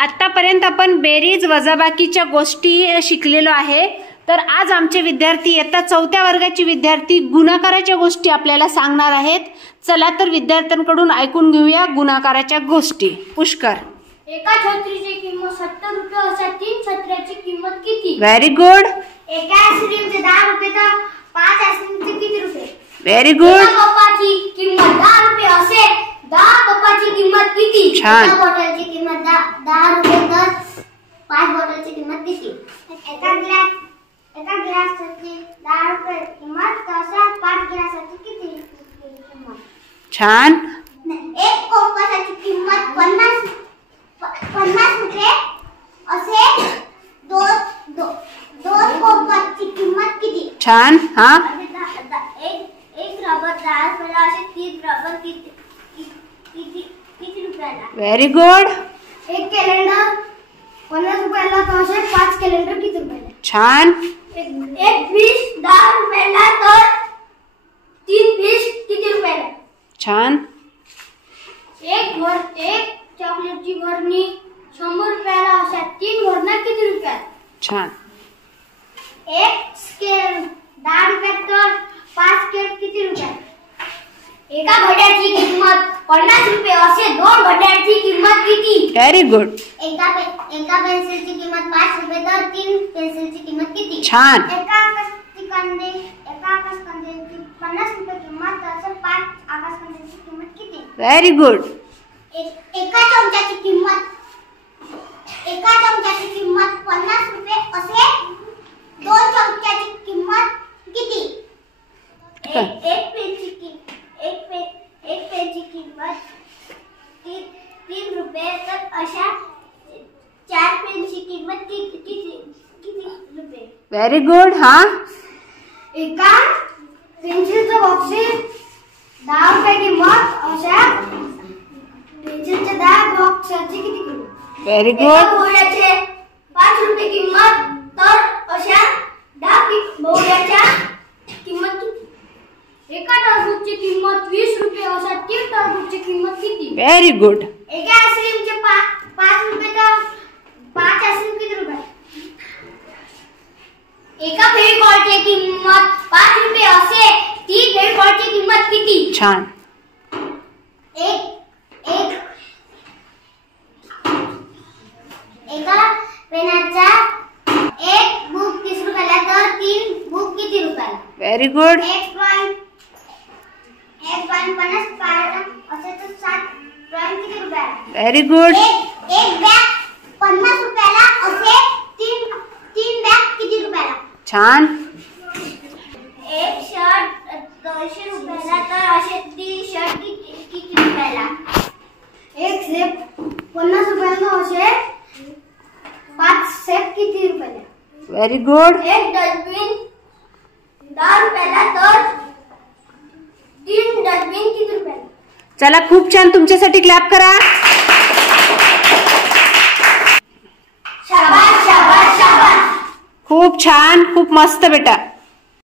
आतापर्यंत आपण बेरीज वजाबाकीच्या गोष्टी शिकलेलो आहे। तर आज आमचे विद्यार्थी इयत्ता 4थ्या वर्गाचे विद्यार्थी गुणाकाराच्या गोष्टी आपल्याला सांगणार आहेत। चला तर विद्यार्थ्यांकडून ऐकून घेऊया गुणाकाराच्या गोष्टी। पुष्कर, एका छत्रीची किंमत 70 रुपये अशा 3 छत्र्याची किंमत किती? Very good. एका आईस्क्रीमचे 10 रुपये तर 5 आईस्क्रीमचे किती रुपये? Very good. एका कपाची किंमत 10 रुपये असे 10 कपाची किंमत किती? छान। एका बॉटलची किंमत 10 रुपये तर 5 बॉटलची किंमत किती? एका गिलासाची 10 रुपये किंमत तर 5 गिलासाची किती किंमत? छान। एक कोकाची किंमत 50 रुपये असे दोन कोकाची किंमत किती? छान। हाँ, एक रबर 10 रुपयाला असे 3 रबर किती रुपयाला? Very good. एक कॅलेंडर 50 रुपयाला तर असे 5 कॅलेंडर किती रुपयाला? छान। एक फिश 10 रुपयाला तर 3 फिश किती रुपयाला? छान। एक चॉकलेटची भरणी 100 रुपयाला अशा 3 भरण्या किती रुपयाला? छान। एक स्केल 10 रुपयात तर 5 स्केल किती रुपयाला? एका घड्याळाची किंमत 50 रुपये असे 2 घड्याळाची किंमत किती? Very good. एका पेन्सिलची किंमत 5 रुपये तर 3 पेन्सिलची किंमत किती? छान। एका आकाशकंदीलची 50 रुपये किंमत तर 5 आकाशकंदीलची किंमत किती? Very good. एका चमच्याची किंमत 50 रुपये असे 2 चमच्याची किंमत किती? एक पेनची किंमत 3 रुपये तर अशा 4 पेनची किंमत किती रुपये? Very good. हाँ, एका पेन्सिलचं बॉक्स 10 रुपये किंमत अशा पेन्सिलच्या 10 बॉक्सची किती किंमत? Very good. बोर्डाचे 5 रुपये किंमत तर अशा 10 बोर्डाच्या किंमत किती? एका टरबूजची किंमत 20 रुपये अशा 3 टरबूजची किंमत किती? Very good. एका आईस्क्रीमचे 5 रुपये तर 5 आईस्क्रीम किती रुपये? एका फेविकॉलची किंमत 5 रुपये असे 3 फेविकॉलची किंमत किती? छान। एका पेनाचा एक बुक 30 रुपयाला तर 3 बुक किती रुपयाला? Very good. 1.50 पाहिजे असे तर 7 ड्रॉइंग किती रुपयाला? Very good. एक बॅग 50 रुपयाला असे 3 बॅग किती रुपयाला? छान। एक शर्ट 200 रुपयाला तर असे 3 शर्ट किती रुपयाला? एक सेब 50 रुपयाला असे 5 सेब किती रुपयाला? Very good. एक डस्टबिन 10 रुपयाला तर 3 डस्टबिन किती रुपयाला? चला, खूप छान। तुमच्यासाठी क्लॅप करा। शाबास शाबास शाबास। खूप छान, खूप मस्त बेटा।